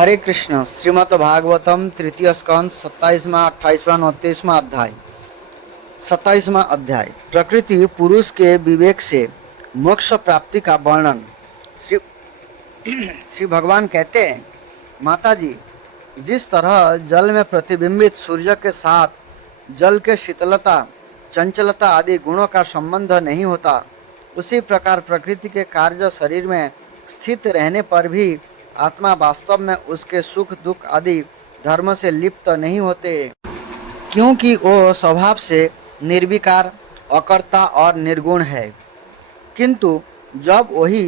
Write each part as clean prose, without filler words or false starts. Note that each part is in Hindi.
हरे कृष्ण। श्रीमद् भागवतम तृतीय स्कंद 27वां 28वां 29वां अध्याय। 27वां अध्याय प्रकृति पुरुष के विवेक से मोक्ष प्राप्ति का वर्णन। श्री श्री भगवान कहते हैं, माता जी, जिस तरह जल में प्रतिबिंबित सूर्य के साथ जल के शीतलता, चंचलता आदि गुणों का संबंध नहीं होता, उसी प्रकार प्रकृति के कार्य शरीर में स्थित रहने पर भी आत्मा वास्तव में उसके सुख दुख आदि धर्म से लिप्त नहीं होते, क्योंकि वो स्वभाव से निर्विकार, अकर्ता और निर्गुण है। किंतु जब वही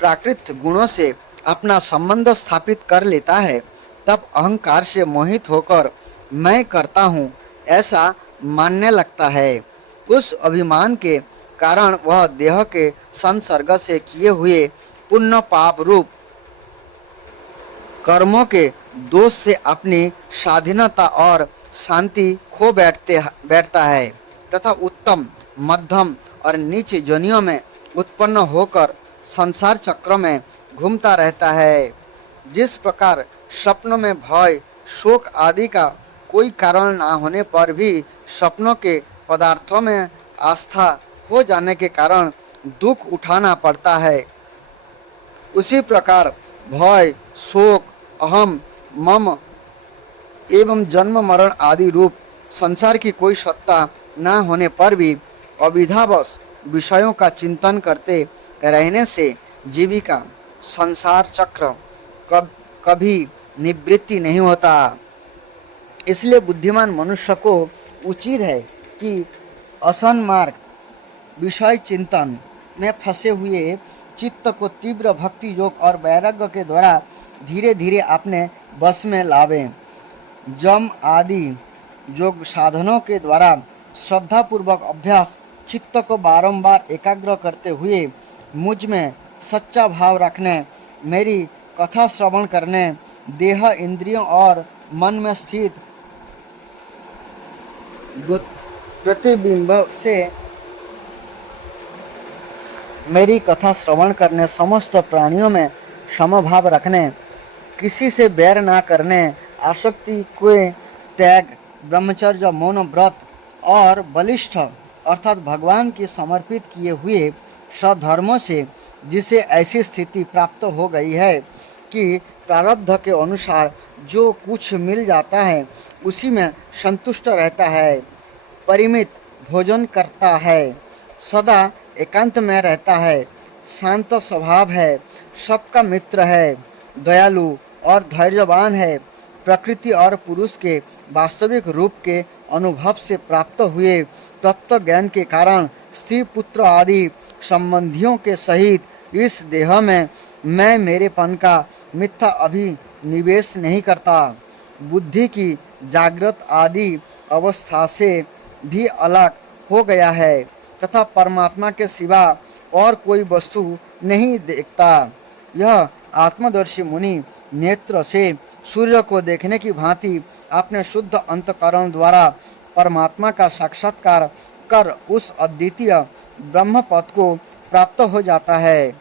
प्राकृत गुणों से अपना संबंध स्थापित कर लेता है, तब अहंकार से मोहित होकर मैं करता हूँ ऐसा मानने लगता है। उस अभिमान के कारण वह देह के संसर्ग से किए हुए पुण्य पाप रूप कर्मों के दोष से अपनी स्वाधीनता और शांति खो बैठता है तथा उत्तम, मध्यम और नीच योनियों में उत्पन्न होकर संसार चक्र में घूमता रहता है। जिस प्रकार स्वप्न में भय, शोक आदि का कोई कारण ना होने पर भी स्वप्नों के पदार्थों में आस्था हो जाने के कारण दुख उठाना पड़ता है, उसी प्रकार भय, शोक, अहम, मम एवं जन्म मरण आदि रूप संसार की कोई सत्ता न होने पर भी अविधावश विषयों का चिंतन करते रहने से जीविका संसार चक्र कभी निवृत्ति नहीं होता। इसलिए बुद्धिमान मनुष्य को उचित है कि असन्मार्ग विषय चिंतन में फंसे हुए चित्त को तीव्र भक्ति योग और वैराग्य के द्वारा धीरे धीरे अपने बस में लावें। जम आदि योग साधनों के द्वारा श्रद्धापूर्वक अभ्यास चित्त को बारंबार एकाग्र करते हुए मुझ में सच्चा भाव रखने, मेरी कथा श्रवण करने, देह, इंद्रियों और मन में स्थित प्रतिबिंब से मेरी कथा श्रवण करने, समस्त प्राणियों में समभाव रखने, किसी से बैर ना करने, आसक्ति के त्याग, ब्रह्मचर्य, मौन व्रत और बलिष्ठ अर्थात भगवान की समर्पित किए हुए सधर्मों से जिसे ऐसी स्थिति प्राप्त हो गई है कि प्रारब्ध के अनुसार जो कुछ मिल जाता है उसी में संतुष्ट रहता है, परिमित भोजन करता है, सदा एकांत में रहता है, शांत स्वभाव है, सबका मित्र है, दयालु और धैर्यवान है, प्रकृति और पुरुष के वास्तविक रूप के अनुभव से प्राप्त हुए तत्व ज्ञान के कारण स्त्री पुत्र आदि संबंधियों के सहित इस देह में मैं मेरेपन का मिथ्या अभिनिवेश नहीं करता। बुद्धि की जागृत आदि अवस्था से भी अलग हो गया है तथा परमात्मा के सिवा और कोई वस्तु नहीं देखता। यह आत्मदर्शी मुनि नेत्र से सूर्य को देखने की भांति अपने शुद्ध अंतकरण द्वारा परमात्मा का साक्षात्कार कर उस अद्वितीय ब्रह्म पद को प्राप्त हो जाता है,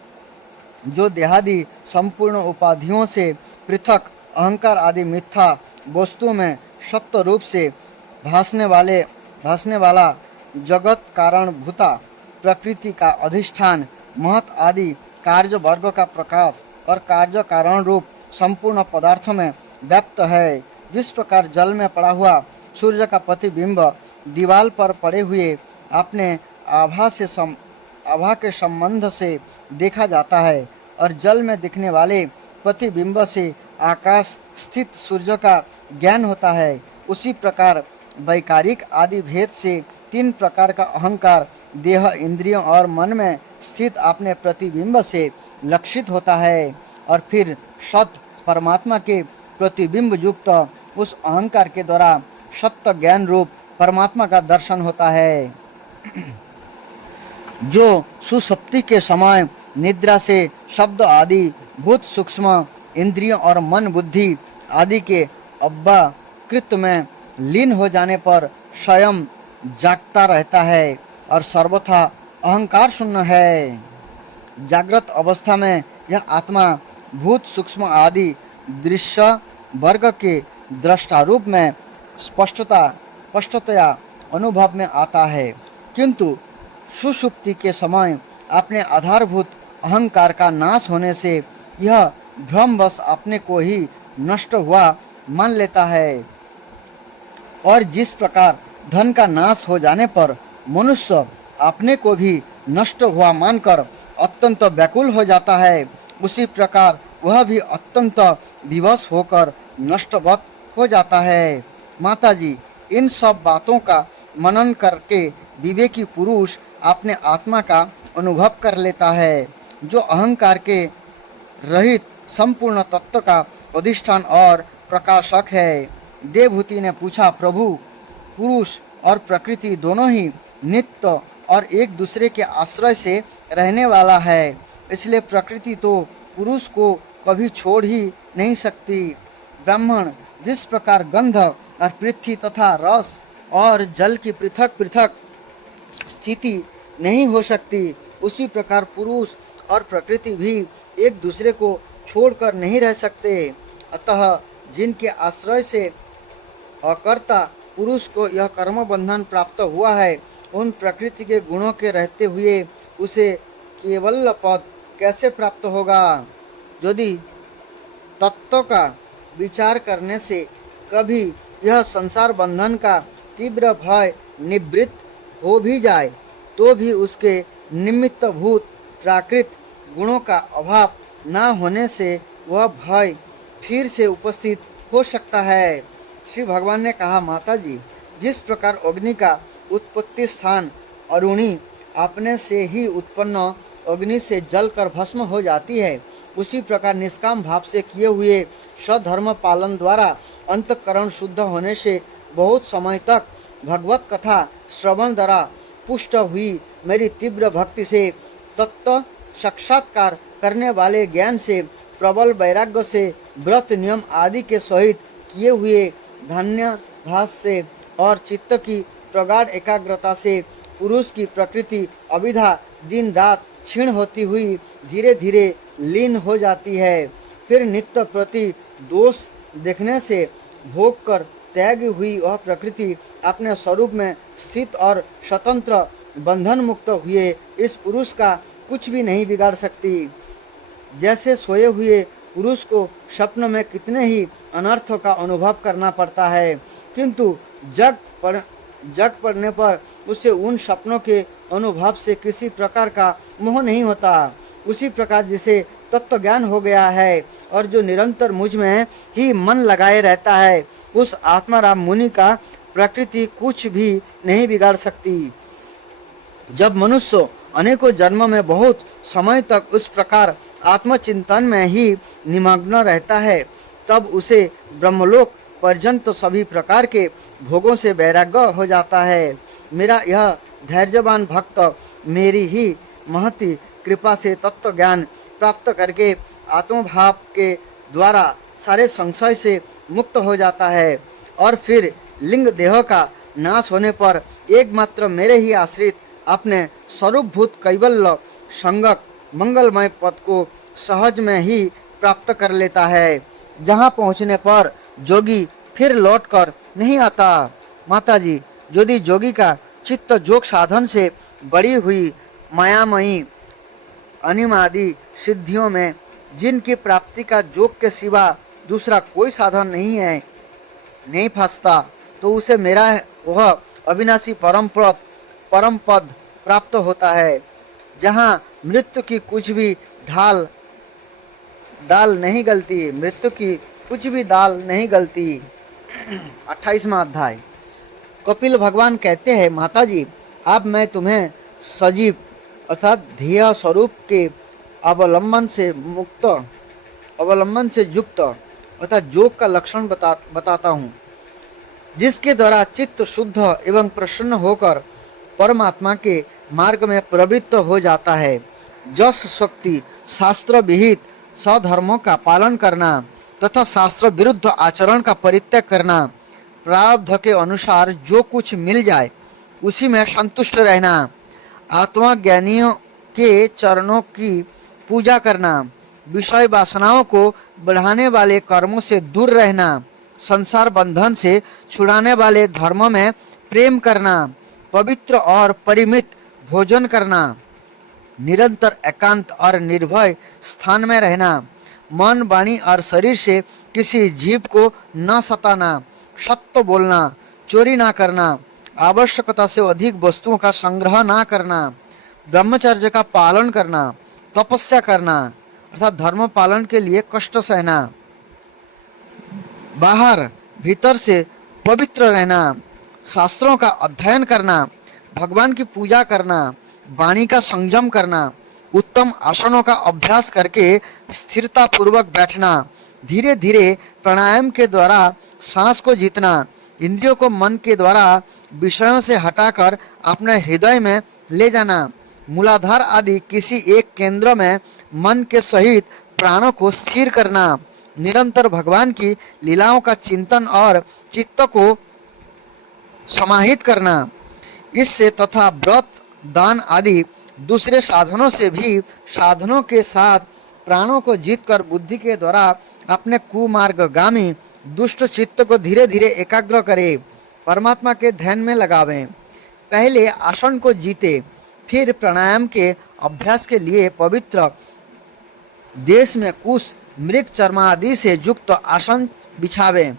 जो देहादि संपूर्ण उपाधियों से पृथक अहंकार आदि मिथ्या वस्तु में सत्य रूप से भासने वाला जगत कारण भूता प्रकृति का अधिष्ठान, महत आदि कार्य वर्ग का प्रकाश और कार्य कारण रूप संपूर्ण पदार्थों में व्याप्त है। जिस प्रकार जल में पड़ा हुआ सूर्य का प्रतिबिंब दीवाल पर पड़े हुए अपने आभा के संबंध से देखा जाता है और जल में दिखने वाले प्रतिबिंब से आकाश स्थित सूर्य का ज्ञान होता है, उसी प्रकार वैकारिक आदि भेद से तीन प्रकार का अहंकार देह, इंद्रियों और मन में स्थित अपने प्रतिबिंब से लक्षित होता है और फिर सत परमात्मा के प्रतिबिंब युक्त उस अहंकार के द्वारा सत्य ज्ञान रूप परमात्मा का दर्शन होता है, जो सुसुप्ति के समय निद्रा से शब्द आदि भूत सूक्ष्म इंद्रियों और मन बुद्धि आदि के अव्याकृत में लीन हो जाने पर स्वयं जागता रहता है और सर्वथा अहंकार शून्य है। जागृत अवस्था में यह आत्मा भूत सूक्ष्म आदि दृश्य वर्ग के दृष्टारूप में स्पष्टतया अनुभव में आता है, किंतु सुषुप्ति के समय अपने आधारभूत अहंकार का नाश होने से यह भ्रमवश अपने को ही नष्ट हुआ मान लेता है। और जिस प्रकार धन का नाश हो जाने पर मनुष्य अपने को भी नष्ट हुआ मानकर अत्यंत व्याकुल हो जाता है, उसी प्रकार वह भी अत्यंत विवश होकर नष्टवत हो जाता है। माताजी, इन सब बातों का मनन करके विवेकी पुरुष अपने आत्मा का अनुभव कर लेता है, जो अहंकार के रहित संपूर्ण तत्व का अधिष्ठान और प्रकाशक है। देवहूति ने पूछा, प्रभु, पुरुष और प्रकृति दोनों ही नित्य और एक दूसरे के आश्रय से रहने वाला है, इसलिए प्रकृति तो पुरुष को कभी छोड़ ही नहीं सकती। ब्राह्मण, जिस प्रकार गंध और पृथ्वी तथा रस और जल की पृथक पृथक स्थिति नहीं हो सकती, उसी प्रकार पुरुष और प्रकृति भी एक दूसरे को छोड़कर नहीं रह सकते। अतः जिनके आश्रय से अकर्ता पुरुष को यह कर्म बंधन प्राप्त हुआ है, उन प्रकृति के गुणों के रहते हुए उसे केवल पद कैसे प्राप्त होगा? यदि तत्व का विचार करने से कभी यह संसार बंधन का तीव्र भय निवृत्त हो भी जाए, तो भी उसके निमित्त भूत प्राकृत गुणों का अभाव न होने से वह भय फिर से उपस्थित हो सकता है। श्री भगवान ने कहा, माताजी, जिस प्रकार अग्नि का उत्पत्ति स्थान अरुणी अपने से ही उत्पन्न अग्नि से जलकर भस्म हो जाती है, उसी प्रकार निष्काम भाव से किए हुए सधर्म पालन द्वारा अंतःकरण शुद्ध होने से बहुत समय तक भगवत कथा श्रवण द्वारा पुष्ट हुई मेरी तीव्र भक्ति से तत्व साक्षात्कार करने वाले ज्ञान से प्रबल वैराग्य से व्रत नियम आदि के सहित किए हुए धन्य भास से और चित्त की प्रगाढ़ एकाग्रता से पुरुष की प्रकृति अविधा दिन रात क्षीण होती हुई धीरे धीरे लीन हो जाती है। फिर नित्य प्रति दोष देखने से भोग कर त्यागी हुई वह प्रकृति अपने स्वरूप में स्थित और स्वतंत्र बंधन मुक्त हुए इस पुरुष का कुछ भी नहीं बिगाड़ सकती। जैसे सोए हुए पुरुष को स्वप्न में कितने ही अनर्थों का अनुभव करना पड़ता है, किंतु जग पड़ने पर उसे उन सपनों के अनुभव से किसी प्रकार का मोह नहीं होता। उसी प्रकार जिसे तत्व ज्ञान हो गया है और जो निरंतर मुझ में ही मन लगाए रहता है, उस आत्माराम मुनि का प्रकृति कुछ भी नहीं बिगाड़ सकती। जब मनुष्य अनेकों जन्मों में बहुत समय तक उस प्रकार आत्मचिंतन में ही निमग्न रहता है, तब उसे ब्रह्मलोक पर्यंत सभी प्रकार के भोगों से वैराग्य हो जाता है। मेरा यह धैर्यवान भक्त मेरी ही महती कृपा से तत्व ज्ञान प्राप्त करके आत्मभाव के द्वारा सारे संशय से मुक्त हो जाता है और फिर लिंग देह का नाश होने पर एकमात्र मेरे ही आश्रित अपने स्वरूपभूत कैवल्य संगक मंगलमय पद को सहज में ही प्राप्त कर लेता है, जहाँ पहुँचने पर जोगी फिर लौटकर नहीं आता। माताजी, यदि जोगी का चित्त जोग साधन से बड़ी हुई मायामयी अनिमादि सिद्धियों में जिनकी प्राप्ति का जोग के सिवा दूसरा कोई साधन नहीं फंसता, तो उसे मेरा वह अविनाशी परम पद प्राप्त होता है, जहाँ मृत्यु की कुछ भी दाल नहीं गलती। मृत्यु की कुछ भी दाल नहीं गलती। 28वां अध्याय। कपिल भगवान कहते हैं, माताजी, अब मैं तुम्हें सजीव अर्थात ध्येय स्वरूप के अवलंबन से युक्त अर्थात योग का लक्षण बताता हूँ, जिसके द्वारा चित्त शुद्ध एवं प्रसन्न होकर परमात्मा के मार्ग में प्रवृत्त हो जाता है। जस शक्ति शास्त्र विहित सधर्मों का पालन करना तथा शास्त्र विरुद्ध आचरण का परित्याग करना, प्रारब्ध के अनुसार जो कुछ मिल जाए उसी में संतुष्ट रहना, आत्मज्ञानियों के चरणों की पूजा करना, विषय वासनाओं को बढ़ाने वाले कर्मों से दूर रहना, संसार बंधन से छुड़ाने वाले धर्मों में प्रेम करना, पवित्र और परिमित भोजन करना, निरंतर एकांत और निर्भय स्थान में रहना, मन वाणी और शरीर से किसी जीव को न सताना, सत्य बोलना, चोरी ना करना, आवश्यकता से अधिक वस्तुओं का संग्रह ना करना, ब्रह्मचर्य का पालन करना, तपस्या करना अर्थात धर्म पालन के लिए कष्ट सहना, बाहर भीतर से पवित्र रहना, शास्त्रों का अध्ययन करना, भगवान की पूजा करना, वाणी का संयम करना, उत्तम आसनों का अभ्यास करके स्थिरता पूर्वक बैठना, धीरे धीरे प्राणायाम के द्वारा सांस को जीतना, इंद्रियों को मन के द्वारा विषयों से हटाकर अपने हृदय में ले जाना, मूलाधार आदि किसी एक केंद्र में मन के सहित प्राणों को स्थिर करना, निरंतर भगवान की लीलाओं का चिंतन और चित्त को समाहित करना। इससे तथा व्रत दान आदि दूसरे साधनों से भी साधनों के साथ प्राणों को जीतकर बुद्धि के द्वारा अपने कुमार्गगामी दुष्ट चित्त को धीरे धीरे एकाग्र करे, परमात्मा के ध्यान में लगावें। पहले आसन को जीते, फिर प्राणायाम के अभ्यास के लिए पवित्र देश में कुश मृग चर्मा आदि से युक्त आसन बिछावे,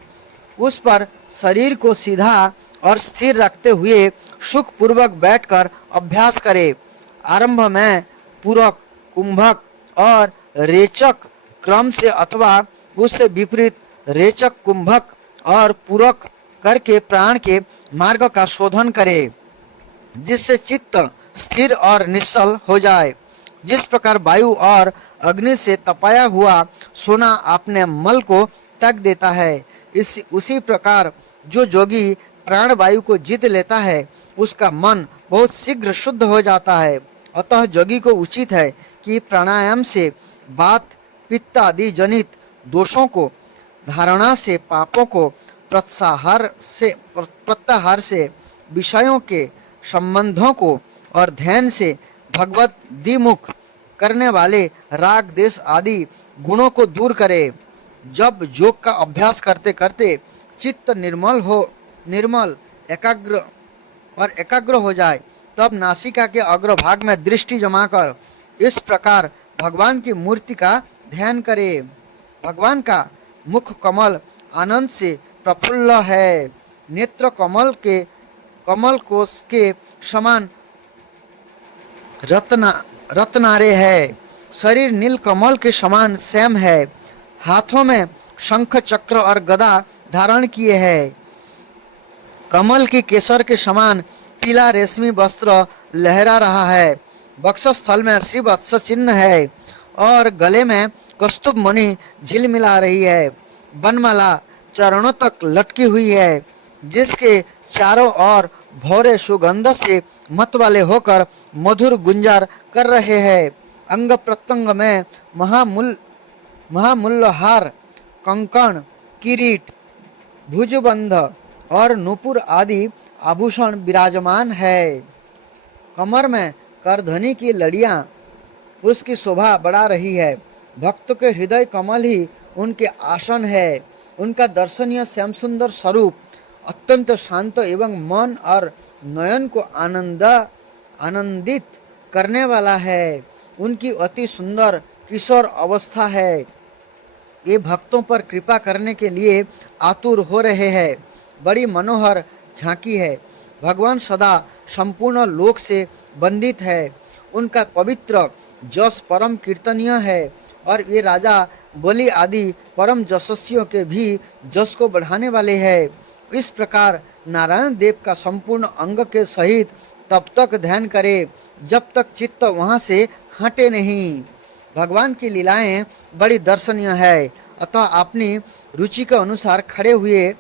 उस पर शरीर को सीधा और स्थिर रखते हुए सुख पूर्वक बैठकर अभ्यास करे। आरंभ में पूरक, कुंभक और रेचक क्रम से अथवा उससे विपरीत रेचक, कुंभक और पूरक करके प्राण के मार्ग का शोधन करे, जिससे चित्त स्थिर और निश्चल हो जाए। जिस प्रकार वायु और अग्नि से तपाया हुआ सोना अपने मल को त्याग देता है, उसी प्रकार जो योगी प्राण वायु को जीत लेता है उसका मन बहुत शीघ्र शुद्ध हो जाता है। अतः योगी को उचित है कि प्राणायाम से वात, पित्त आदि जनित दोषों को, धारणा से पापों को, प्रत्याहार से विषयों के संबंधों को और ध्यान से भगवत दिमुख करने वाले राग, देश आदि गुणों को दूर करे। जब योग का अभ्यास करते करते चित्त निर्मल एकाग्र हो जाए, तब नासिका के अग्रभाग में दृष्टि जमाकर इस प्रकार भगवान की मूर्ति का ध्यान करे। भगवान का मुख कमल आनंद से प्रफुल्ल है, नेत्र कमल कोश के समान रत्नारे है, शरीर नील कमल के समान श्याम है, हाथों में शंख चक्र और गदा धारण किए है, कमल की केसर के समान पीला रेशमी वस्त्र लहरा रहा है, वक्षस्थल में श्रीवत्स चिन्ह है और गले में कस्तूभ मणि झिलमिला रही है, बनमाला चरणों तक लटकी हुई है, जिसके चारों ओर भौरे सुगंध से मत वाले होकर मधुर गुंजार कर रहे हैं। अंग प्रत्यंग में महामूल्यहार, कंकण, किरीट, भुजबंध और नूपुर आदि आभूषण विराजमान है। कमर में करधनी की लड़ियां उसकी शोभा बढ़ा रही है। भक्त के हृदय कमल ही उनके आसन है। उनका दर्शनीय श्याम सुंदर स्वरूप अत्यंत शांत एवं मन और नयन को आनंदित करने वाला है। उनकी अति सुंदर किशोर अवस्था है। ये भक्तों पर कृपा करने के लिए आतुर हो रहे हैं। बड़ी मनोहर झांकी है। भगवान सदा संपूर्ण लोक से बंदित है। उनका पवित्र जस परम कीर्तनीय है और ये राजा बलि आदि परम यशस्वियों के भी जस को बढ़ाने वाले हैं। इस प्रकार नारायण देव का संपूर्ण अंग के सहित तब तक ध्यान करे जब तक चित्त वहाँ से हटे नहीं। भगवान की लीलाएं बड़ी दर्शनीय है। अतः अपनी रुचि के अनुसार खड़े हुए,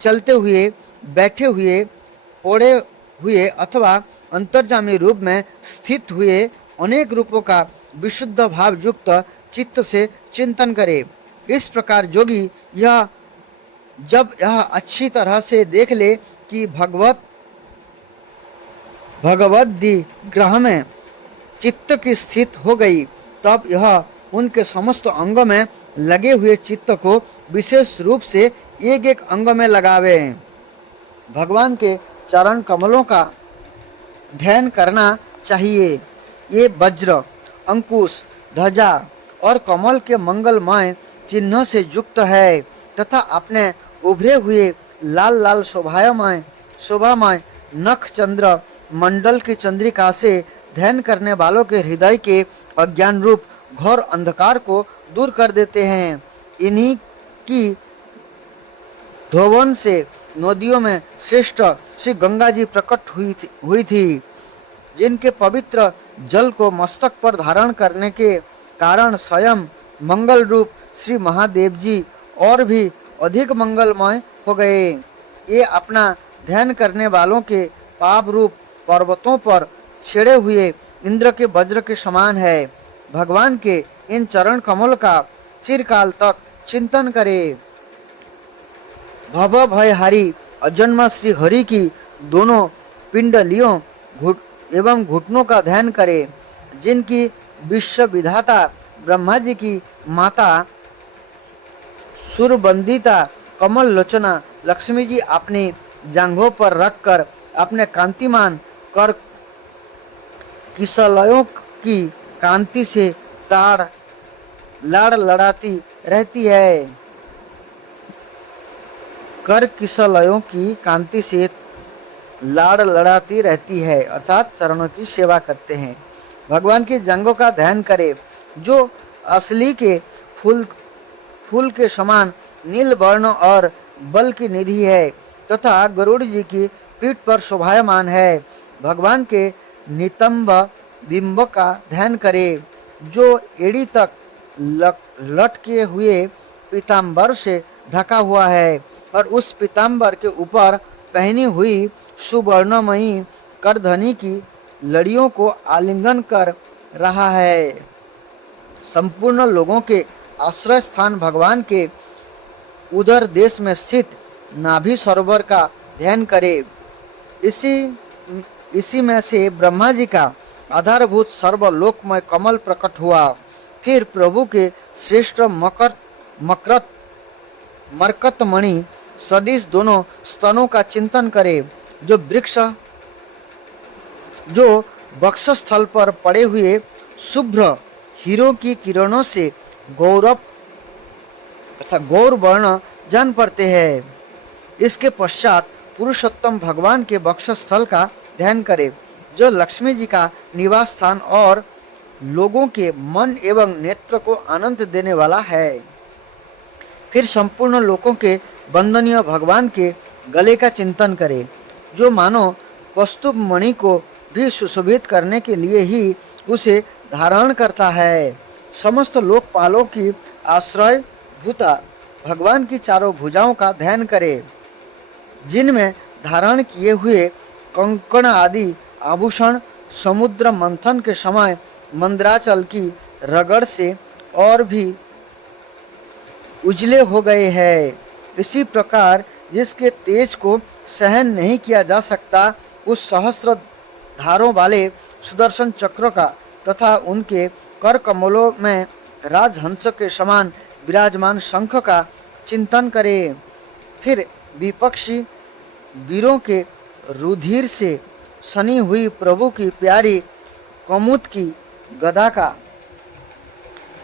चलते हुए, बैठे हुए, ओढ़े हुए अथवा अंतर्जामी रूप में स्थित हुए अनेक रूपों का विशुद्ध भाव युक्त चित्त से चिंतन करे। इस प्रकार योगी जब यह अच्छी तरह से देख ले कि भगवत ग्रह में चित्त की स्थित हो गई, तब यह उनके समस्त अंगों में लगे हुए चित्त को विशेष रूप से एक एक अंग में लगावे। भगवान के चरण कमलों का ध्यान करना चाहिए। ये वज्र, अंकुश, ध्वजा और कमल के मंगलमय चिन्हों से युक्त है तथा अपने उभरे हुए लाल लाल शोभामय नख चंद्र मंडल की चंद्रिका से ध्यान करने वालों के हृदय के अज्ञान रूप घोर अंधकार को दूर कर देते हैं। इन्हीं की धोवन से नदियों में श्रेष्ठ श्री गंगा जी प्रकट हुई थी, जिनके पवित्र जल को मस्तक पर धारण करने के कारण स्वयं मंगल रूप श्री महादेव जी और भी अधिक मंगलमय हो गए। ये अपना ध्यान करने वालों के पाप रूप पर्वतों पर छेड़े हुए इंद्र के वज्र के समान है। भगवान के इन चरण कमल का चिरकाल तक चिंतन करे। भव भयहारी अजन्मा श्री हरि की दोनों पिंडलियों एवं घुटनों का ध्यान करे, जिनकी विश्व विधाता ब्रह्मा जी की माता सुरबंदिता कमल लोचना लक्ष्मी जी अपनी जांघों पर रखकर अपने कांतिमान कर किशलयों की कांति से लाड़ लड़ाती रहती है। कर किशलयों की कांति से लाड़ लड़ाती रहती है, अर्थात चरणों की सेवा करते हैं। भगवान की जांघों का ध्यान करे, जो असली के फूल के समान नील वर्ण और बल की निधि है तथा गरुड़ जी की पीठ पर शोभायमान है। भगवान के नितंब बिंब का ध्यान करे, जो एड़ी तक लटके हुए पीताम्बर से ढका हुआ है और उस पीताम्बर के ऊपर पहनी हुई सुवर्णमयी करधनी की लड़ियों को आलिंगन कर रहा है। संपूर्ण लोगों के आश्रय स्थान भगवान के उदर देश में स्थित नाभि सरोवर का ध्यान करे। इसी में से ब्रह्मा जी का आधारभूत सर्वलोकमय कमल प्रकट हुआ। फिर प्रभु के श्रेष्ठ मरकतमणि सदिश दोनों स्तनों का चिंतन करे, जो वक्षस्थल पर पड़े हुए शुभ्र हीरों की किरणों से गौर वर्ण जान पड़ते हैं। इसके पश्चात पुरुषोत्तम भगवान के वक्षस्थल का ध्यान करे, जो लक्ष्मी जी का निवास स्थान और लोगों के मन एवं नेत्र को आनंद देने वाला है। फिर संपूर्ण लोगों के वंदनीय भगवान के गले का चिंतन करे, जो मानो कौस्तुभ मणि को भी सुशोभित करने के लिए ही उसे धारण करता है। समस्त लोकपालों की आश्रय भूता भगवान की चारों भुजाओं का ध्यान करे, जिनमें धारण किए हुए कंकण आदि आभूषण समुद्र मंथन के समय मंद्राचल की रगड़ से और भी उजले हो गए हैं। इसी प्रकार जिसके तेज को सहन नहीं किया जा सकता, उस सहस्त्र धारों वाले सुदर्शन चक्र का तथा उनके कर कमलों में राजहंस के समान विराजमान शंख का चिंतन करे। फिर विपक्षी वीरों के रुधिर से सनी हुई प्रभु की प्यारी कमुत की गदा का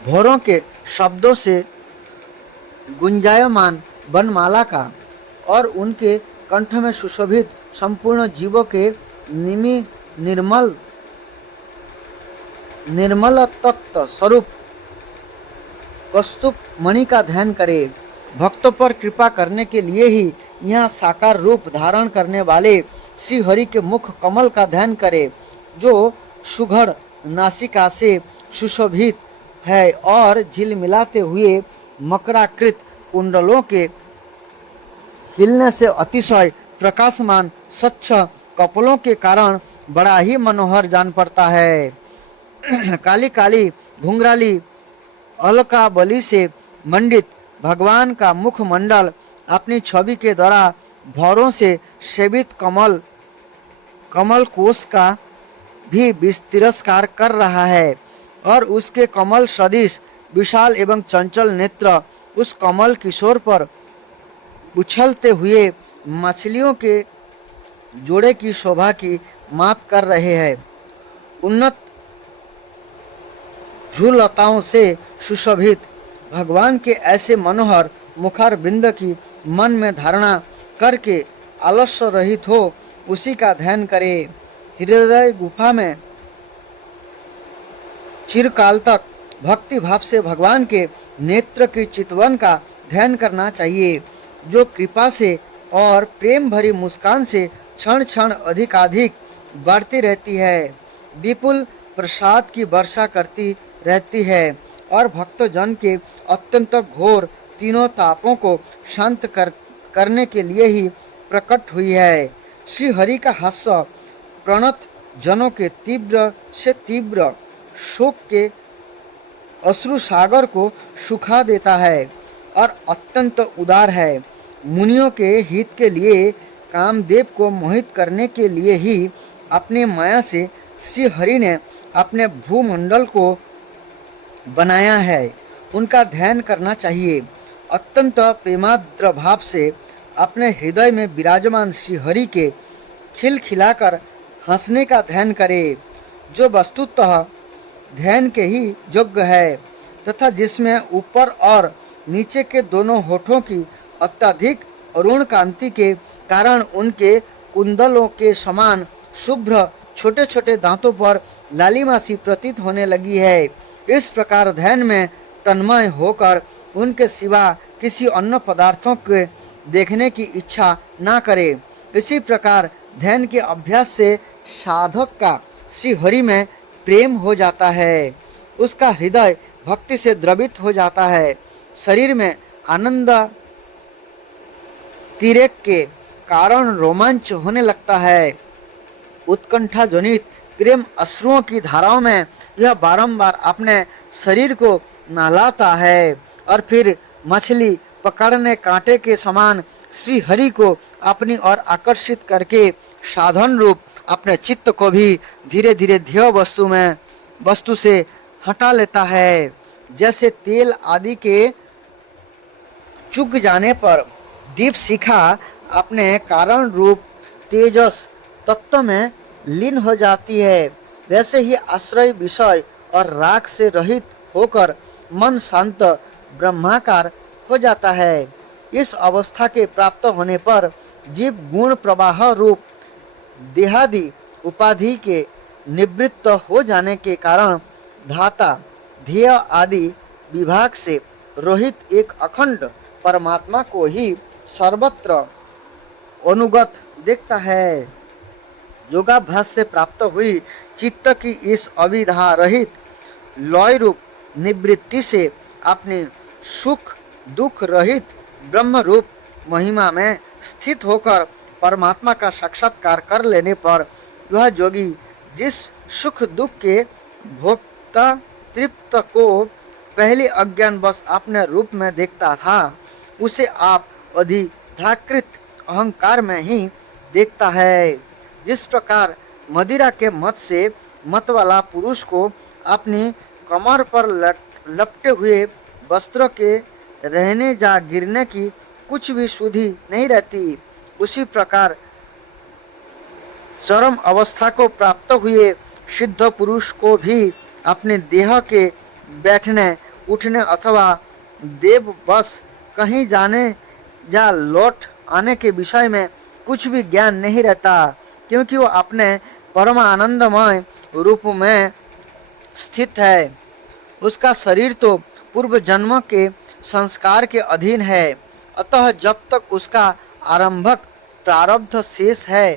भोरों के शब्दों से गुंजायमान बनमाला का और उनके कंठ में सुशोभित संपूर्ण जीवों के निर्मल तत्व स्वरूप कौस्तुभ मणि का ध्यान करे। भक्तों पर कृपा करने के लिए ही यहाँ साकार रूप धारण करने वाले श्री हरि के मुख कमल का ध्यान करे, जो सुघड़ नासिका से सुशोभित है और झिलमिलाते हुए मकराकृत कुंडलों के हिलने से अतिशय प्रकाशमान स्वच्छ कपलों के कारण बड़ा ही मनोहर जान पड़ता है। काली काली घुंघराली अलका बलि से मंडित भगवान का मुखमंडल अपनी छवि के द्वारा भौरों से सेवित कमल कोश का भी तिरस्कार कर रहा है और उसके कमल सदृश विशाल एवं चंचल नेत्र उस कमल किशोर पर उछलते हुए मछलियों के जोड़े की शोभा की मात कर रहे हैं। उन्नत भ्रूलताओं से सुशोभित भगवान के ऐसे मनोहर मुखार बिंद की मन में धारणा करके आलस्य रहित हो उसी का ध्यान करे। हृदय गुफा में चिरकाल तक भक्ति भाव से भगवान के नेत्र की चितवन का ध्यान करना चाहिए, जो कृपा से और प्रेम भरी मुस्कान से क्षण क्षण अधिकाधिक बढ़ती रहती है, विपुल प्रसाद की वर्षा करती रहती है और भक्तजन के अत्यंत घोर तीनों तापों को शांत करने के लिए ही प्रकट हुई है। श्री हरि का हास्य प्रणत जनों के तीव्र से तीव्र शोक के अश्रु सागर को सुखा देता है और अत्यंत उदार है। मुनियों के हित के लिए कामदेव को मोहित करने के लिए ही अपने माया से श्री हरि ने अपने भूमंडल को बनाया है। उनका ध्यान करना चाहिए। अत्यंत प्रेमाद्र भाव से अपने हृदय में विराजमान श्री हरि के खिलखिलाकर हंसने का ध्यान करे, जो वस्तुतः ध्यान के ही योग्य है तथा जिसमें ऊपर और नीचे के दोनों होठों की अत्यधिक अरुण कांति के कारण उनके कुंडलों के समान शुभ्र छोटे छोटे दांतों पर लालिमा सी प्रतीत होने लगी है। इस प्रकार ध्यान में तन्मय होकर उनके सिवा किसी अन्य पदार्थों के देखने की इच्छा ना करे। इसी प्रकार ध्यान के अभ्यास से साधक का श्री हरि में प्रेम हो जाता है, उसका हृदय भक्ति से द्रवित हो जाता है, शरीर में आनंद तिरेक के कारण रोमांच होने लगता है। उत्कंठा जनित प्रेम अश्रुओं की धाराओं में यह बारंबार अपने शरीर को नहलाता है और फिर मछली पकड़ने कांटे के समान श्री हरि को अपनी ओर आकर्षित करके साधन रूप अपने चित्त को भी धीरे धीरे ध्येय वस्तु से हटा लेता है। जैसे तेल आदि के चुक जाने पर दीप शिखा अपने कारण रूप तेजस तत्व में लीन हो जाती है, वैसे ही आश्रय विषय और राग से रहित होकर मन शांत ब्रह्माकार हो जाता है। इस अवस्था के प्राप्त होने पर जीव गुण प्रवाह रूप देहादि उपाधि के निवृत्त हो जाने के कारण धाता ध्येय आदि विभाग से रहित एक अखंड परमात्मा को ही सर्वत्र अनुगत देखता है। योगाभ्यास से प्राप्त हुई चित्त की इस अविधा रहित लय रूप निवृत्ति से अपनी सुख दुख रहित ब्रह्म रूप महिमा में स्थित होकर परमात्मा का साक्षात्कार कर लेने पर वह योगी जिस सुख दुख के भोक्ता तृप्त को पहले अज्ञानवश अपने रूप में देखता था, उसे आप अधिधाकृत अहंकार में ही देखता है। जिस प्रकार मदिरा के मत से मत वाला पुरुष को अपनी कमर पर लपटे हुए वस्त्र के रहने जा गिरने की कुछ भी सुधि नहीं रहती, उसी प्रकार चरम अवस्था को प्राप्त हुए सिद्ध पुरुष को भी अपने देह के बैठने उठने अथवा देव बस कहीं जाने या लौट आने के विषय में कुछ भी ज्ञान नहीं रहता, क्योंकि वो अपने परम आनंदमय रूप में स्थित है। उसका शरीर तो पूर्व जन्म के संस्कार के अधीन है, अतः जब तक उसका आरंभक प्रारब्ध शेष है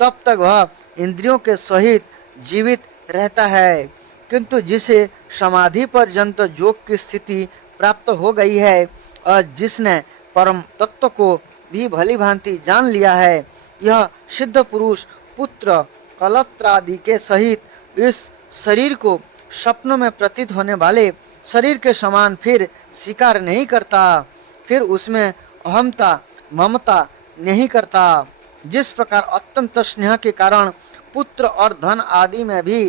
तब तक वह इंद्रियों के सहित जीवित रहता है। किंतु जिसे समाधि पर्यंत योग की स्थिति प्राप्त हो गई है और जिसने परम तत्व को भी भली भांति जान लिया है, यह सिद्ध पुरुष पुत्र कलत्रादि के सहित इस शरीर को स्वप्नों में प्रतीत होने वाले शरीर के समान फिर स्वीकार नहीं करता, फिर उसमें अहमता ममता नहीं करता। जिस प्रकार अत्यंत स्नेह के कारण पुत्र और धन आदि में भी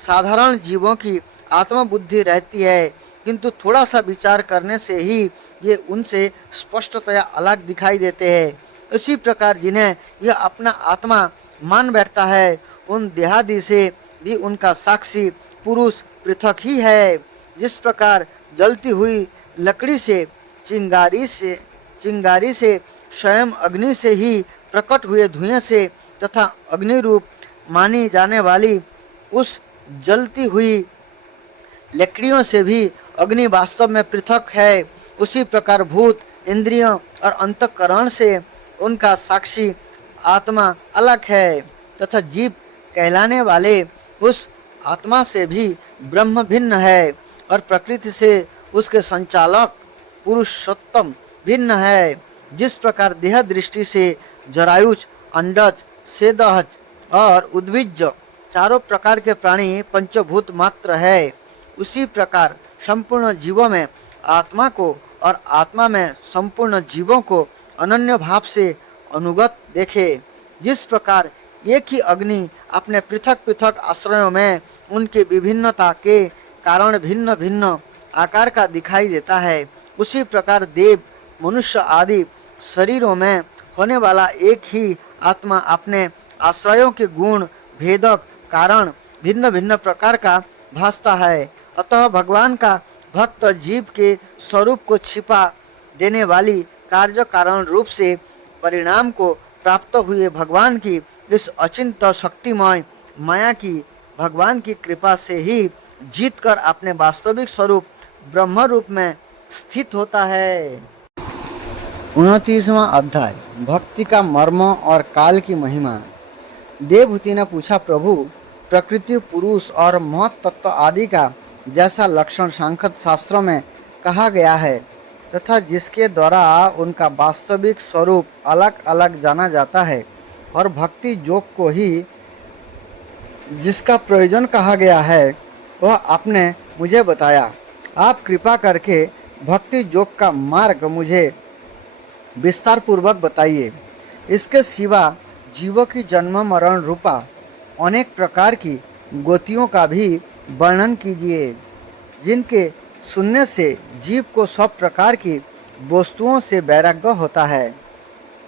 साधारण जीवों की आत्मबुद्धि रहती है, किंतु थोड़ा सा विचार करने से ही ये उनसे स्पष्टतया अलग दिखाई देते हैं। इसी प्रकार जिन्हें यह अपना आत्मा मान बैठता है, उन देहादि से भी उनका साक्षी पुरुष पृथक ही है। जिस प्रकार जलती हुई लकड़ी से चिंगारी से स्वयं अग्नि से ही प्रकट हुए धुएं से तथा अग्नि रूप मानी जाने वाली उस जलती हुई लकड़ियों से भी अग्नि वास्तव में पृथक है, उसी प्रकार भूत इंद्रियों और अंतःकरण से उनका साक्षी आत्मा अलग है तथा जीव कहलाने वाले उस आत्मा से भी ब्रह्म भिन्न है और प्रकृति से उसके संचालक पुरुषोत्तम भिन्न है। जिस प्रकार देह दृष्टि से जरायुज, अंडज, सेदहज और उद्भिज चारों प्रकार के प्राणी पंचभूत मात्र है, उसी प्रकार संपूर्ण जीवों में आत्मा को और आत्मा में संपूर्ण जीवों को अनन्य भाव से अनुगत देखे। जिस प्रकार एक ही अग्नि अपने पृथक पृथक आश्रयों में उनकी विभिन्नता के कारण भिन्न भिन्न आकार का दिखाई देता है, उसी प्रकार देव, मनुष्य आदि शरीरों में होने वाला एक ही आत्मा अपने आश्रयों के गुण भेदक कारण भिन्न भिन्न प्रकार का भासता है। अतः भगवान का भक्त जीव के स्वरूप को छिपा देने वाली कार्य कारण रूप से परिणाम को प्राप्त हुए भगवान की इस अचिंत शक्तिमय माया की भगवान की कृपा से ही जीतकर अपने वास्तविक स्वरूप ब्रह्म रूप में स्थित होता है। 29वां अध्याय भक्ति का मर्म और काल की महिमा। देवहूति ने पूछा, प्रभु प्रकृति, पुरुष और महत तत्व आदि का जैसा लक्षण सांख्य शास्त्रों में कहा गया है तथा जिसके द्वारा उनका वास्तविक स्वरूप अलग अलग जाना जाता है और भक्ति योग को ही जिसका प्रयोजन कहा गया है वह आपने मुझे बताया। आप कृपा करके भक्ति योग का मार्ग मुझे विस्तार पूर्वक बताइए। इसके सिवा जीवों की जन्म मरण रूपा अनेक प्रकार की गतियों का भी वर्णन कीजिए, जिनके सुनने से जीव को सब प्रकार की वस्तुओं से वैराग्य होता है,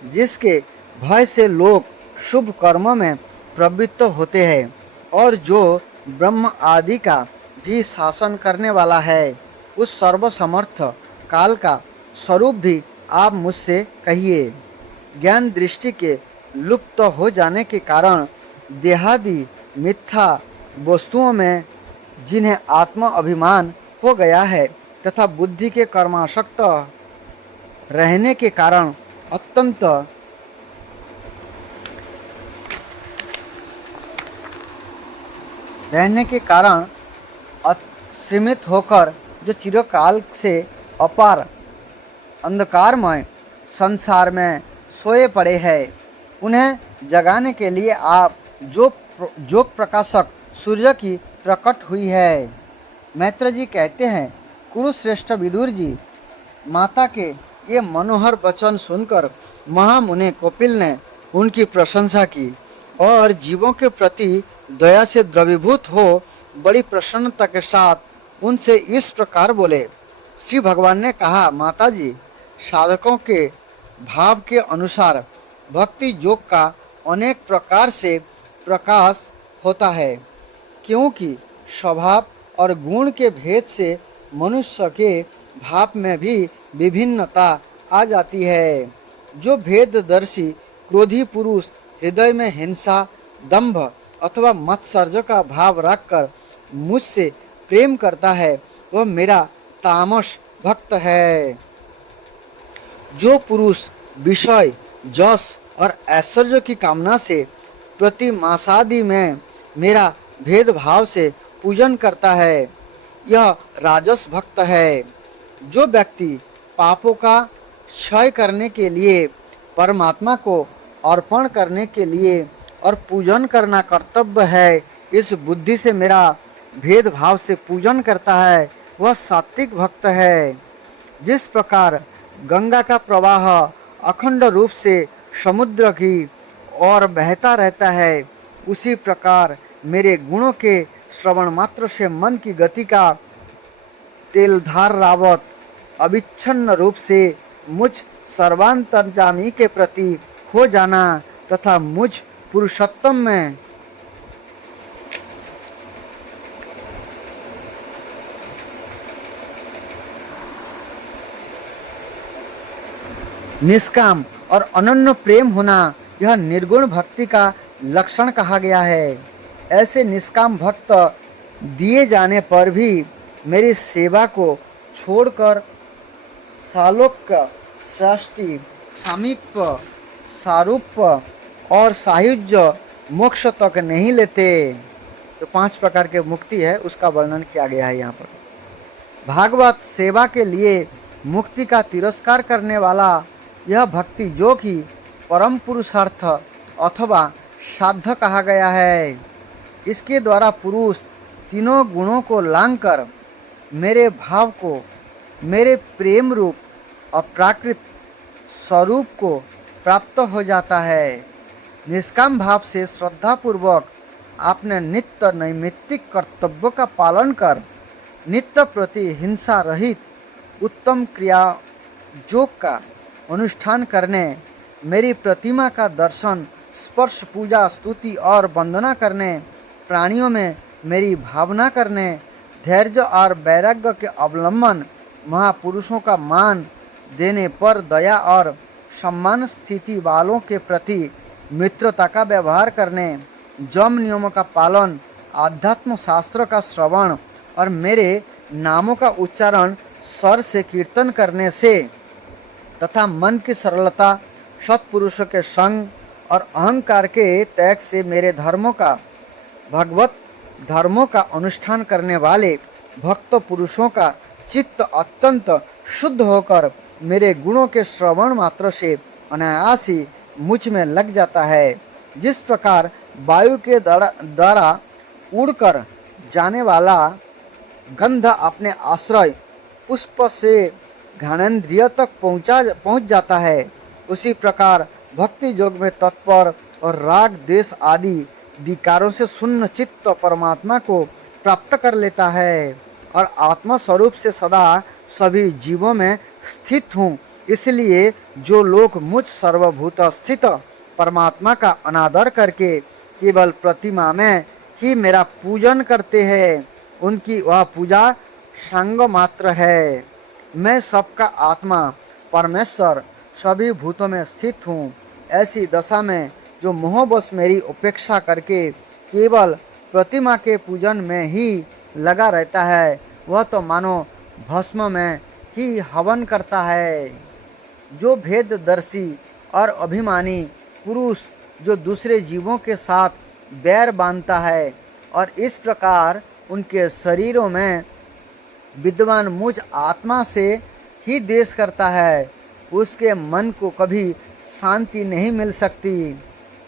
जिसके भय से लोग शुभ कर्मों में प्रवृत्त होते हैं और जो ब्रह्म आदि का भी शासन करने वाला है। उस सर्वसमर्थ काल का स्वरूप भी आप मुझसे कहिए। ज्ञान दृष्टि के लुप्त हो जाने के कारण देहादि मिथ्या वस्तुओं में जिन्हें आत्म अभिमान हो गया है तथा बुद्धि के कर्मासक्त रहने के कारण अत्यंत सीमित होकर जो चिरकाल से अपार अंधकारमय संसार में सोए पड़े हैं, उन्हें जगाने के लिए आप जो प्रकाशक सूर्य की प्रकट हुई है। मैत्र जी कहते हैं, कुरुश्रेष्ठ विदुर जी, माता के ये मनोहर वचन सुनकर महामुनि कपिल ने उनकी प्रशंसा की और जीवों के प्रति दया से द्रवीभूत हो बड़ी प्रसन्नता के साथ उनसे इस प्रकार बोले। श्री भगवान ने कहा, माता जी, साधकों के भाव के अनुसार भक्ति योग का अनेक प्रकार से प्रकाश होता है, क्योंकि स्वभाव और गुण के भेद से मनुष्य के भाव में भी विभिन्नता आ जाती है। जो भेददर्शी क्रोधी पुरुष हृदय में हिंसा, दंभ अथवा मत्सर्ज का भाव रखकर मुझसे प्रेम करता है, वह मेरा तामस भक्त है। जो पुरुष विषय, जस और ऐश्वर्य की कामना से प्रति मासादि में मेरा भेदभाव से पूजन करता है, यह राजस भक्त है। जो व्यक्ति पापों का क्षय करने के लिए परमात्मा को अर्पण करने के लिए और पूजन करना कर्तव्य है, इस बुद्धि से मेरा भेदभाव से पूजन करता है, वह सात्विक भक्त है। जिस प्रकार गंगा का प्रवाह अखंड रूप से समुद्र की ओर बहता रहता है, उसी प्रकार मेरे गुणों के श्रवण मात्र से मन की गति का तेलधार रावत अविच्छिन्न रूप से मुझ सर्वांतर्यामी के प्रति हो जाना तथा मुझ पुरुषोत्तम में निष्काम और अनन्य प्रेम होना, यह निर्गुण भक्ति का लक्षण कहा गया है। ऐसे निष्काम भक्त दिए जाने पर भी मेरी सेवा को छोड़कर सालोक्य, सृष्टि, सामीप्य, सारूप्य और सायुज्य मोक्ष तक नहीं लेते। तो 5 प्रकार के मुक्ति है, उसका वर्णन किया गया है यहाँ पर। भागवत सेवा के लिए मुक्ति का तिरस्कार करने वाला यह भक्ति जो कि परम पुरुषार्थ अथवा साध्य कहा गया है, इसके द्वारा पुरुष तीनों गुणों को लांघकर मेरे भाव को, मेरे प्रेम रूप अप्राकृत स्वरूप को प्राप्त हो जाता है। निष्काम भाव से श्रद्धापूर्वक आपने नित्य नैमित्तिक कर्तव्य का पालन कर नित्य प्रति हिंसा रहित उत्तम क्रिया योग का अनुष्ठान करने, मेरी प्रतिमा का दर्शन, स्पर्श, पूजा, स्तुति और वंदना करने, प्राणियों में मेरी भावना करने, धैर्य और वैराग्य के अवलंबन, महापुरुषों का मान देने पर दया और सम्मान स्थिति वालों के प्रति मित्रता का व्यवहार करने, जम नियमों का पालन, आध्यात्म शास्त्र का श्रवण और मेरे नामों का उच्चारण स्वर से कीर्तन करने से तथा मन की सरलता, सत्पुरुषों के संग और अहंकार के त्याग से मेरे धर्मों का, भगवत धर्मों का अनुष्ठान करने वाले भक्त पुरुषों का चित्त अत्यंत शुद्ध होकर मेरे गुणों के श्रवण मात्र से अनायास ही मुझ में लग जाता है। जिस प्रकार वायु के द्वारा उड़कर जाने वाला गंध अपने आश्रय पुष्प से घ्राणेन्द्रिय तक पहुंच जाता है, उसी प्रकार भक्ति योग में तत्पर और राग देश आदि विकारों से शून्य चित्त परमात्मा को प्राप्त कर लेता है और आत्मा स्वरूप से सदा सभी जीवों में स्थित हूँ। इसलिए जो लोग मुझ सर्वभूत स्थित परमात्मा का अनादर करके केवल प्रतिमा में ही मेरा पूजन करते हैं, उनकी वह पूजा संग मात्र है। मैं सबका आत्मा परमेश्वर सभी भूतों में स्थित हूँ। ऐसी दशा में जो मोहवश मेरी उपेक्षा करके केवल प्रतिमा के पूजन में ही लगा रहता है, वह तो मानो भस्म में ही हवन करता है। जो भेददर्शी और अभिमानी पुरुष जो दूसरे जीवों के साथ बैर बांधता है और इस प्रकार उनके शरीरों में विद्वान मुझ आत्मा से ही द्वेष करता है, उसके मन को कभी शांति नहीं मिल सकती।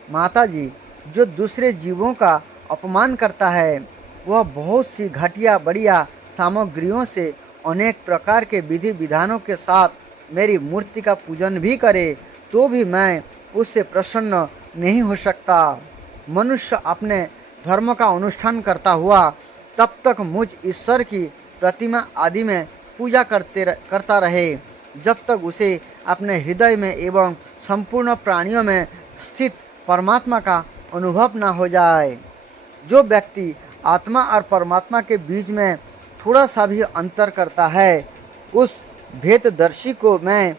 माता जी, जो दूसरे जीवों का अपमान करता है, वह बहुत सी घटिया बढ़िया सामग्रियों से अनेक प्रकार के विधि विधानों के साथ मेरी मूर्ति का पूजन भी करे तो भी मैं उससे प्रसन्न नहीं हो सकता। मनुष्य अपने धर्म का अनुष्ठान करता हुआ तब तक मुझ ईश्वर की प्रतिमा आदि में पूजा करता रहे जब तक उसे अपने हृदय में एवं संपूर्ण प्राणियों में स्थित परमात्मा का अनुभव न हो जाए। जो व्यक्ति आत्मा और परमात्मा के बीच में थोड़ा सा भी अंतर करता है, उस भेददर्शी को मैं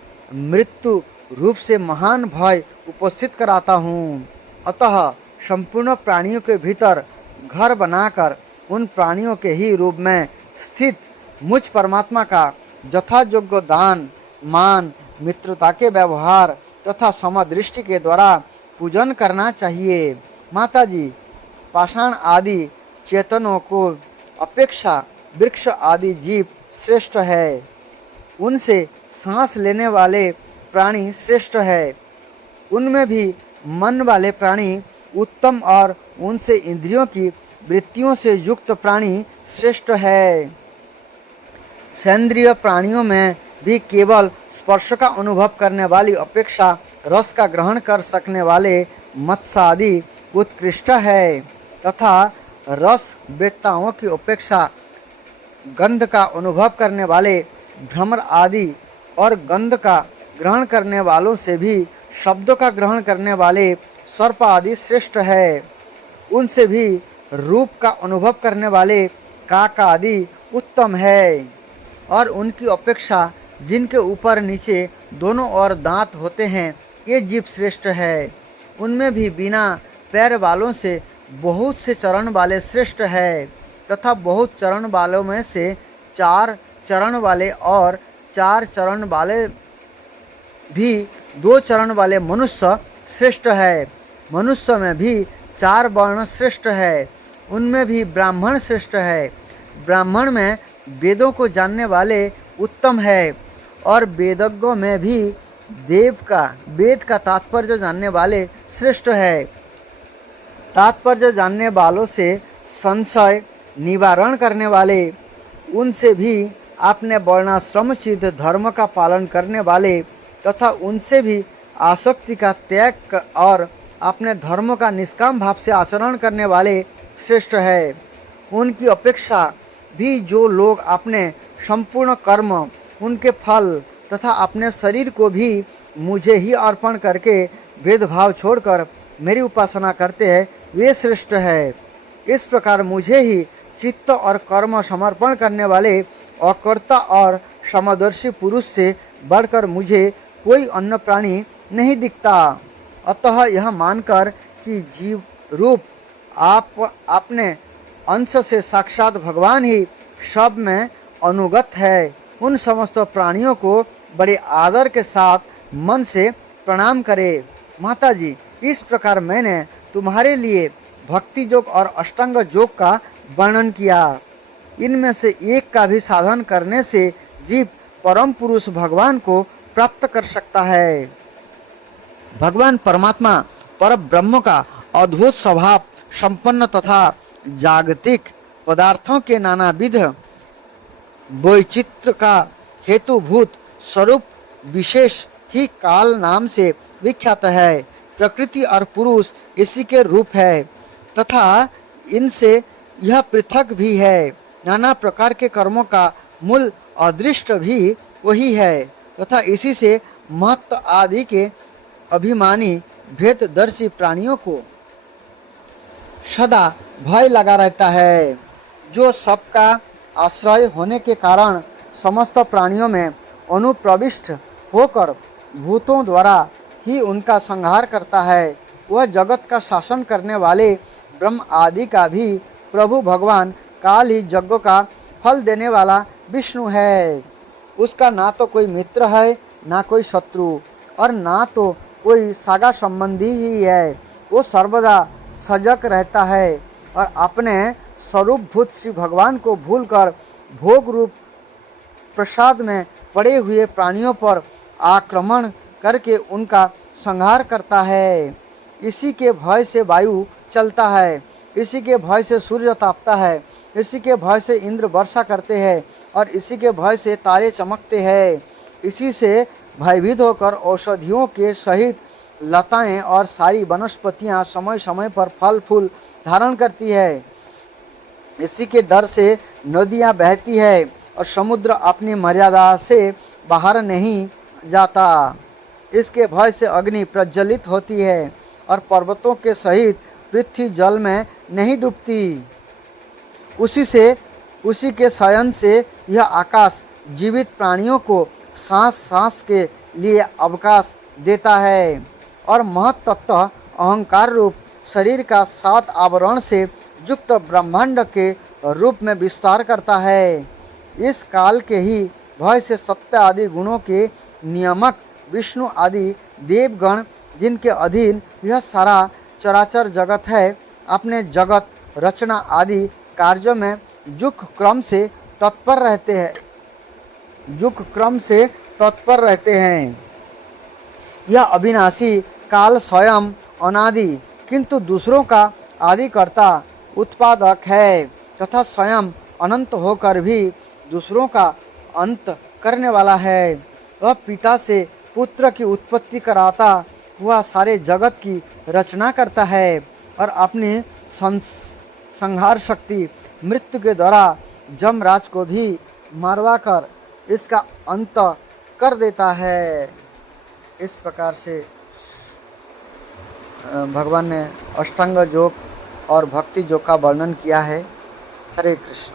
मृत्यु रूप से महान भय उपस्थित कराता हूँ। अतः संपूर्ण प्राणियों के भीतर घर बनाकर उन प्राणियों के ही रूप में स्थित मुझ परमात्मा का यथायोग्य दान, मान, मित्रता के व्यवहार तथा समदृष्टि के द्वारा पूजन करना चाहिए। माता जी, पाषाण आदि चेतनों को अपेक्षा वृक्ष आदि जीव श्रेष्ठ है। उनसे सांस लेने वाले प्राणी श्रेष्ठ है। उनमें भी मन वाले प्राणी उत्तम और उनसे इंद्रियों की वृत्तियों से युक्त प्राणी श्रेष्ठ है। सेंद्रिय प्राणियों में भी केवल स्पर्श का अनुभव करने वाली अपेक्षा रस का ग्रहण कर सकने वाले मत्स्य आदि उत्कृष्ट है तथा रस वेत्ताओं की अपेक्षा गंध का अनुभव करने वाले भ्रमर आदि और गंध का ग्रहण करने वालों से भी शब्दों का ग्रहण करने वाले सर्प आदि श्रेष्ठ है। उनसे भी रूप का अनुभव करने वाले काक आदि उत्तम है। और उनकी अपेक्षा जिनके ऊपर नीचे दोनों ओर दांत होते हैं ये जीव श्रेष्ठ है। उनमें भी बिना पैर वालों से बहुत से चरण वाले श्रेष्ठ है तथा बहुत चरण वालों में से 4 चरण वाले और 4 चरण वाले भी 2 चरण वाले मनुष्य श्रेष्ठ है। मनुष्य में भी 4 वर्ण श्रेष्ठ है। उनमें भी ब्राह्मण श्रेष्ठ है। ब्राह्मण में वेदों को जानने वाले उत्तम है और वेदज्ञों में भी वेद का तात्पर्य जानने वाले श्रेष्ठ है। तात्पर्य जानने वालों से संशय निवारण करने वाले, उनसे भी आपने वर्णाश्रम सिद्ध धर्म का पालन करने वाले तथा उनसे भी आसक्ति का त्याग और अपने धर्म का निष्काम भाव से आचरण करने वाले श्रेष्ठ है। उनकी अपेक्षा भी जो लोग अपने संपूर्ण कर्म, उनके फल तथा अपने शरीर को भी मुझे ही अर्पण करके भेदभाव छोड़कर मेरी उपासना करते हैं वे श्रेष्ठ है। इस प्रकार मुझे ही चित्त और कर्म समर्पण करने वाले अकर्ता और समदर्शी पुरुष से बढ़कर मुझे कोई अन्य प्राणी नहीं दिखता। अतः यह मानकर कि जीव रूप आप अपने अंश से साक्षात भगवान ही सब में अनुगत है, उन समस्त प्राणियों को बड़े आदर के साथ मन से प्रणाम करे। माता जी, इस प्रकार मैंने तुम्हारे लिए भक्ति योग और अष्टांग योग का वर्णन किया। इनमें से एक का भी साधन करने से जीव परम पुरुष भगवान को प्राप्त कर सकता है। भगवान परमात्मा पर ब्रह्म का अद्भुत स्वभाव संपन्न तथा जागतिक पदार्थों के नानाविध वैचित्र का हेतुभूत स्वरूप विशेष ही काल नाम से विख्यात है। प्रकृति और पुरुष इसी के रूप है तथा इनसे यह पृथक भी है। नाना प्रकार के कर्मों का मूल अदृष्ट भी वही है तथा इसी से महत्व आदि के अभिमानी भेददर्शी प्राणियों को सदा भय लगा रहता है। जो सबका आश्रय होने के कारण समस्त प्राणियों में अनुप्रविष्ट होकर भूतों द्वारा ही उनका संहार करता है, वह जगत का शासन करने वाले ब्रह्म आदि का भी प्रभु भगवान काल ही यज्ञ का फल देने वाला विष्णु है। उसका ना तो कोई मित्र है, ना कोई शत्रु और ना तो कोई सागा संबंधी ही है। वो सर्वदा सजग रहता है और अपने स्वरूप भूत श्री भगवान को भूलकर भोग रूप प्रसाद में पड़े हुए प्राणियों पर आक्रमण करके उनका संहार करता है। इसी के भय से वायु चलता है, इसी के भय से सूर्य तापता है, इसी के भय से इंद्र वर्षा करते हैं और इसी के भय से तारे चमकते हैं। इसी से भयभीत होकर औषधियों के सहित लताएं और सारी वनस्पतियां समय समय पर फल फूल धारण करती है। इसी के डर से नदियां बहती है और समुद्र अपनी मर्यादा से बाहर नहीं जाता। इसके भय से अग्नि प्रज्वलित होती है और पर्वतों के सहित पृथ्वी जल में नहीं डूबती। उसी के शयन से यह आकाश जीवित प्राणियों को सांस सांस के लिए अवकाश देता है और महत्तत्व अहंकार रूप शरीर का 7 आवरण से युक्त ब्रह्मांड के रूप में विस्तार करता है। इस काल के ही भय से सत्य आदि गुणों के नियामक विष्णु आदि देवगण, जिनके अधीन यह सारा चराचर जगत है, अपने जगत रचना आदि कार्यों में युग क्रम से तत्पर रहते हैं। यह अविनाशी काल स्वयं अनादि किंतु दूसरों का आदि कर्ता उत्पादक है तथा स्वयं अनंत होकर भी दूसरों का अंत करने वाला है। वह पिता से पुत्र की उत्पत्ति कराता हुआ सारे जगत की रचना करता है और अपनी संहार शक्ति मृत्यु के द्वारा जमराज को भी मरवा कर इसका अंत कर देता है। इस प्रकार से भगवान ने अष्टांग योग और भक्ति योग का वर्णन किया है। हरे कृष्ण।